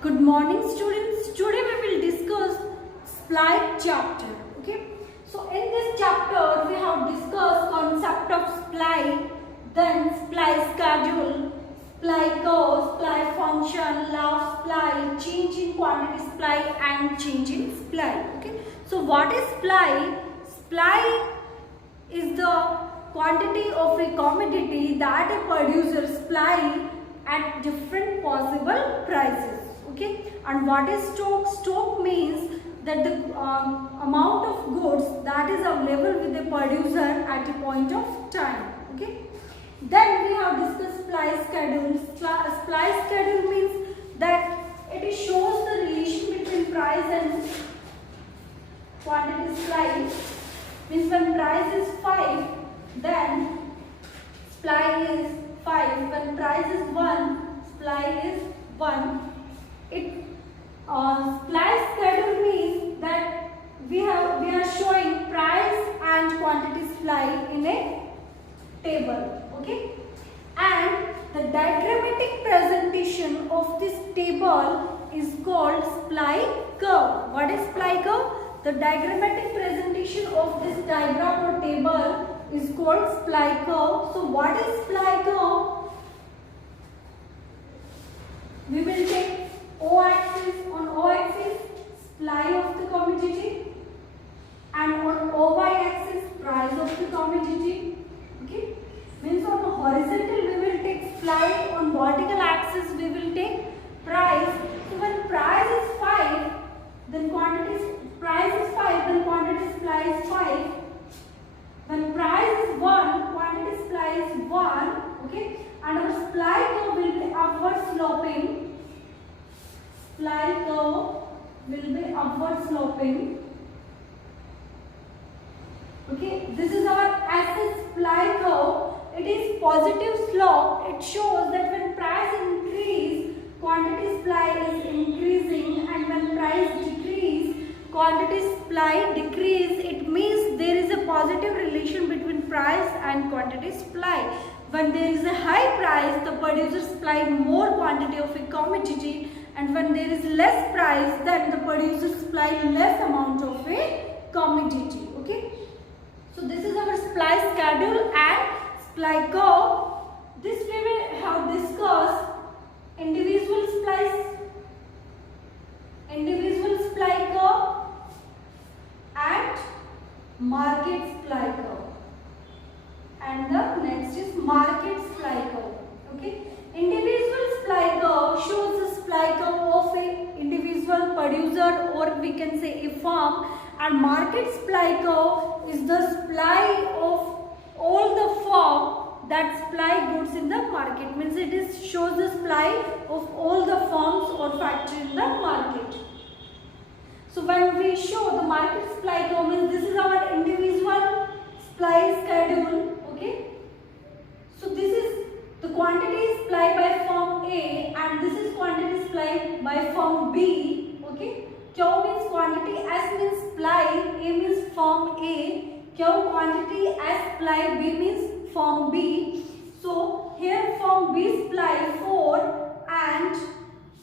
Good morning students. Today we will discuss supply chapter. Okay. So in this chapter we have discussed concept of supply, then supply schedule, supply curve, supply function, law of supply, change in quantity supply and change in supply. Okay. So what is supply? Supply is the quantity of a commodity that a producer supply at different possible prices. Okay, and what is stock? Stock means that the amount of goods that is available with the producer at a point of time. Okay, then we have discussed supply schedule. Supply schedule means that it shows the relation between price and quantity supply. Means when price is 5, then supply is 5. When price is 1, supply is 1. Supply schedule means that we are showing price and quantity supply in a table. Okay, and the diagrammatic presentation of this table is called supply curve. What is supply curve? The diagrammatic presentation of this diagram or table is called supply curve. So what is supply curve? We will take O-axis. On O-axis, supply of the commodity, and on OY-axis, price of the commodity. Okay, means on the horizontal we will take supply, on vertical axis we will take price. So when price is 5, then price is 5, then quantity supply is 5. When price is 1, quantity supply is 1. Okay, and our supply curve will be upward sloping. Supply curve will be upward sloping. Okay, this is our asset supply curve. It is positive slope. It shows that when price increase, quantity supply is increasing, and when price decrease, quantity supply decrease. It means there is a positive relation between price and quantity supply. When there is a high price, the producer supply more quantity of a commodity, and when there is less price, then the producer supply less amount of a commodity. Okay, so this is our supply schedule and supply curve. This we will have discussed individual supply curve and market supply curve, and the next is market supply curve. Okay, individual supply curve shows the supply curve of a individual producer, or we can say a farm, and market supply curve is the supply of all the firm that supply goods in the market. Means it is shows the supply of all the firms or factory in the market. So when we show the market supply curve, means this is our individual supply schedule. Okay, so this is the quantity supplied by firm A, and this is quantity supplied by firm B. Okay, Q means quantity, S means supply, A means firm A, Q quantity, S supply, B means firm B. So here firm B supply 4 and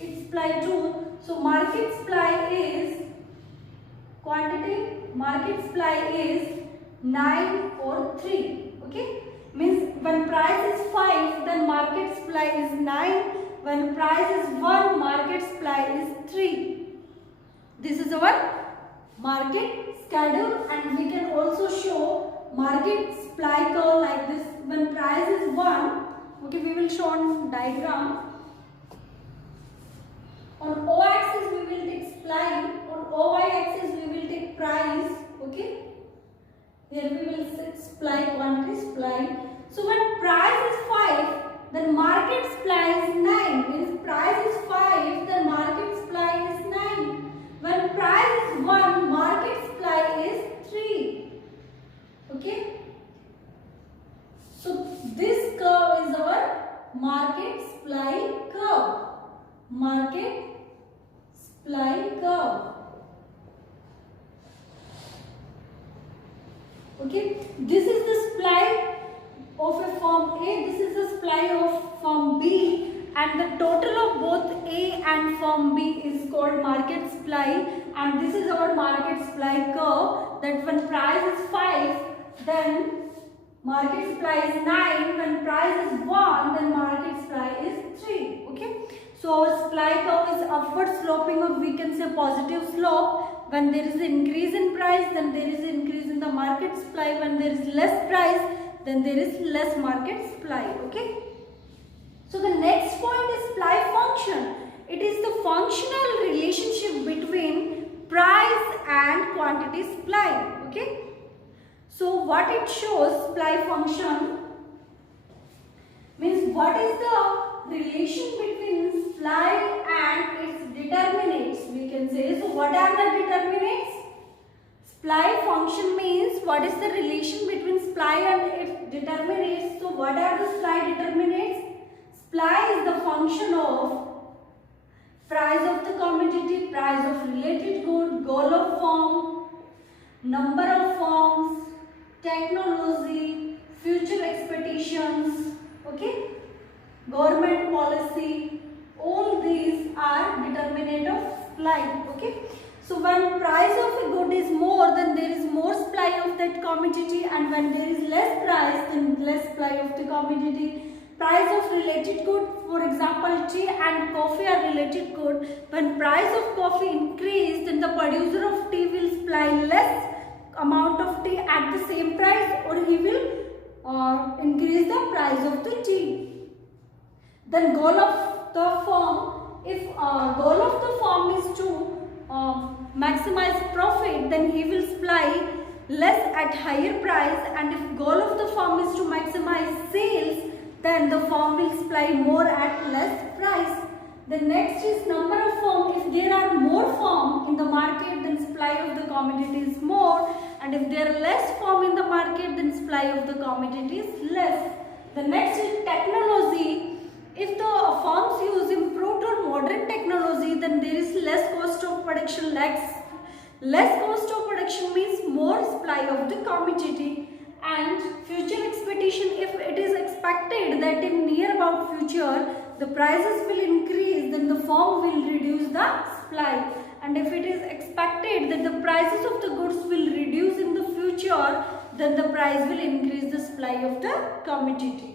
it supply 2. So market supply is market supply is 9 or 3. Okay, means when price is 5, then market supply is 9. When price is 1, market supply is 3. This is our market schedule, and we can also show market supply curve like this. When price is 1, okay, we will show on diagram. On O-axis we will take supply, on OY-axis we will take price. Okay, here we will set supply, quantity supply. So when price is 5, then market supply is 9. Means price is 5, then market supply is 9. When price is 1, market supply is 3. Okay, so this curve is our market supply curve. Market supply curve. Okay, this is the supply of a firm A, this is the supply of firm B, and the total of both A and firm B called market supply, and this is our market supply curve, that when price is 5, then market supply is 9, when price is 1, then market supply is 3. Okay, so our supply curve is upward sloping, or we can say positive slope. When there is an increase in price, then there is an increase in the market supply. When there is less price, then there is less market supply. Okay, so the next point is supply function. It is the functional relationship between price and quantity supply. Okay, so what it shows, supply function means what is the relation between supply and its determinants, we can say. So what are the determinants? Supply function means what is the relation between supply and its determinants. So what are the supply determinants? Supply is the function of price of the commodity, price of related good, goal of firm, number of firms, technology, future expectations, okay, government policy, all these are determinant of supply. Okay, so when price of a good is more, then there is more supply of that commodity, and when there is less price, then less supply of the commodity. Price of related good, for example, tea and coffee are related good. When price of coffee increase, then the producer of tea will supply less amount of tea at the same price, or he will increase the price of the tea. Then goal of the firm, if goal of the firm is to maximize profit, then he will supply less at higher price, and if goal of the firm is to maximize sales, then the firm will supply more at less price. The next is number of firm. If there are more firm in the market, then supply of the commodity is more, and if there are less firm in the market, then supply of the commodity is less. The next is technology. If the firms use improved or modern technology, then there is less cost of production. Less cost of production means more supply of the commodity. And future expectation, if it is expected that in near about future the prices will increase, then the firm will reduce the supply. And if it is expected that the prices of the goods will reduce in the future, then the price will increase the supply of the commodity.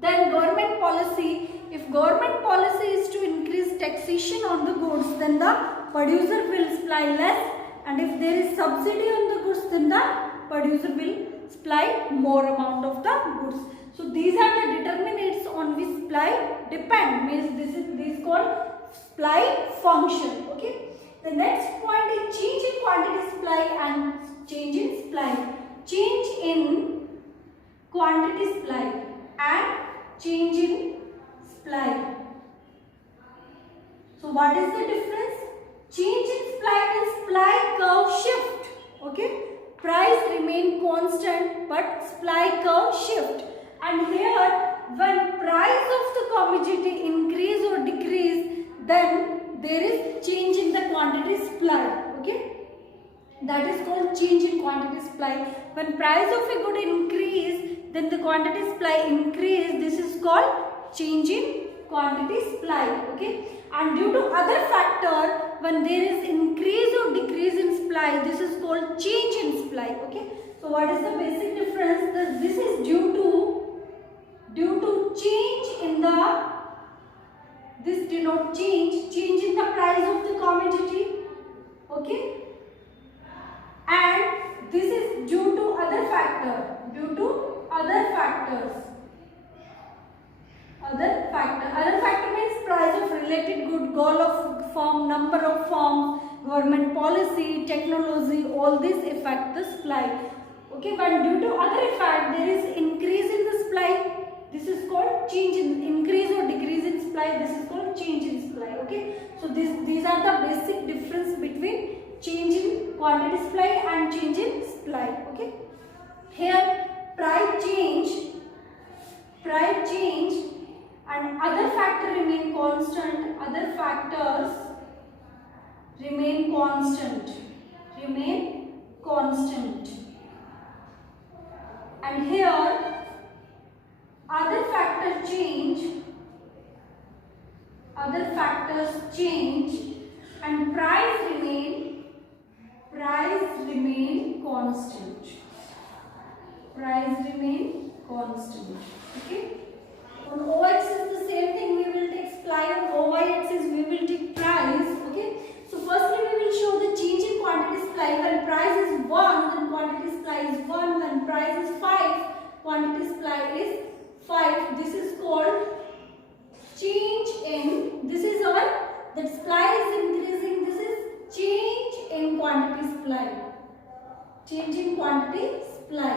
Then government policy. If government policy is to increase taxation on the goods, then the producer will supply less, and if there is subsidy on the goods, then the producer will supply more amount of the goods. So these are the determinants on which supply depend, means this is called supply function. Okay, the next point is change in quantity supply and change in supply. Change in quantity supply and change in supply. So what is the difference? Change in supply means supply curve shift. Okay, price remain constant but supply curve shift. And here when price of the commodity increase or decrease, then there is change in the quantity supply. Okay, that is called change in quantity supply. When price of a good increase, then the quantity supply increase. This is called change in quantity supply. Okay, and due to other factor, when there is increase or decrease in supply, this is called change in supply. Okay, so what is the basic difference? This is due to change in the, this denote change in the price of the commodity. Okay, and this is due to other factors. Other factor means price of related good, goal of firm, number of firms, government policy, technology, all these affect the supply. Okay, but due to other effect, there is increase in the supply. This is called change in, increase or decrease in supply. This is called change in supply. Okay, so these are the basic difference between change in quantity supply and change in supply. Okay, here price change and other factor remain constant. Other factors remain constant. And here other factors change and price remain constant. Price remain constant. Okay. On OX is the same thing. We will take supply. On OY axis we will take price. Okay. So firstly we will show the change in quantity supply. When price is 1, then quantity supply is 1. When price is 5, quantity supply is 5. This is called change in. This is our, the supply is increasing. This is change in quantity supply. Change in quantity supply.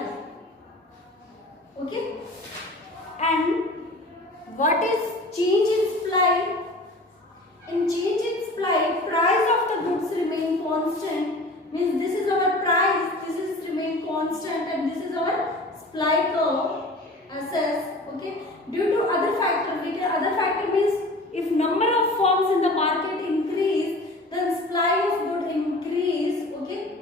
Okay. And what is change in supply? In change in supply, price of the goods remain constant. Means this is our price, this is remain constant, and this is our supply curve SS. Okay. Due to other factor, other factor means if number of firms in the market increase, then supply of good increase. Okay.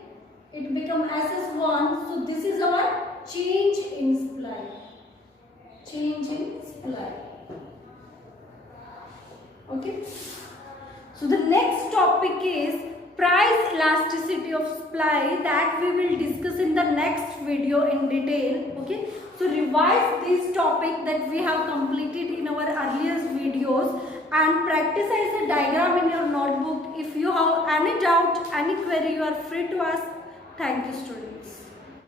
It become SS1. So this is our change in supply. Change in supply. Okay. So the next topic is price elasticity of supply, that we will discuss in the next video in detail. Okay. So revise this topic that we have completed in our earlier videos and practice as a diagram in your notebook. If you have any doubt, any query, you are free to ask. Thank you, students.